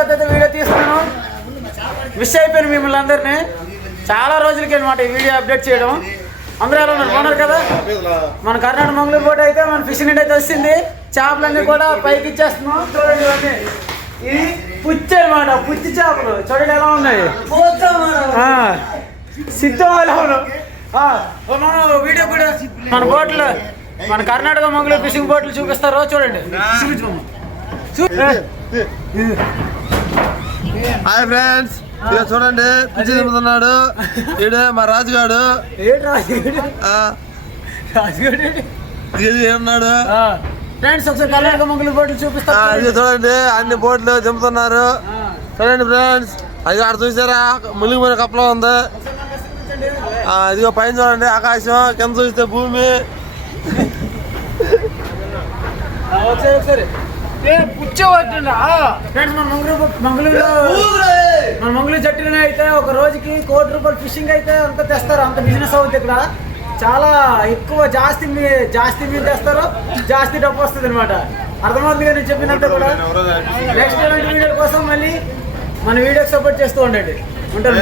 తర్వాత అయితే వీడియో తీస్తున్నాను. మిస్ అయిపోయాను మిమ్మల్ని అందరినీ. చాలా రోజులకి అనమాట ఈ వీడియో అప్డేట్ చేయడం. అందరూ ఎలా ఉన్నారు? బాగున్నారు కదా? మన కర్ణాటక మంగళూరు బోట్ అయితే మన ఫిషింగ్ అయితే వచ్చింది. చేపలన్నీ కూడా పైకి ఇచ్చేస్తున్నాం. చూడండి ఇవన్నీ, ఇది పుచ్చి అనమాట. పుచ్చి చేపలు చూడండి ఎలా ఉన్నాయి. సిద్ధం ఎలా ఉన్నాం. మనం వీడియో కూడా మన బోట్లు, మన కర్ణాటక మంగళూరు ఫిషింగ్ బోట్లు చూపిస్తారు. చూడండి. హాయ్ ఫ్రెండ్స్, ఇక చూడండి పిచ్చి తిప్పుతున్నాడు ఈడే మా రాజుగాడు. ఏమన్నాడు ఫ్రెండ్స్? ఒకసారి కర్ణాటక మంగళూరు బోట్లు చూపిస్తారు. ఇది చూడండి, అన్ని బోట్లు దింపుతున్నారు. చూడండి ఫ్రెండ్స్, అది అక్కడ చూసారా మునిగిపోయిన కప్పలో ఉంది. ఇదిగో పైన చూడండి ఆకాశం, కింద చూస్తే భూమి. ఒకసారి ఫ్రెండ్స్, మన మంగళూరు జట్టులో అయితే ఒక రోజుకి ₹1 కోటి ఫిషింగ్ అయితే అంత తెస్తారు. అంత బిజినెస్ అవుతుంది ఇక్కడ. చాలా ఎక్కువ జాస్తి మీరు తెస్తారు, జాస్తి డబ్బు వస్తుంది అనమాట. అర్థమవుతుంది కదా నేను చెప్పినంత కూడా. నెక్స్ట్ ఇలాంటి వీడియోల కోసం మళ్ళీ మన వీడియోకి సపోర్ట్ చేస్తూ ఉండండి. ఉంటాను.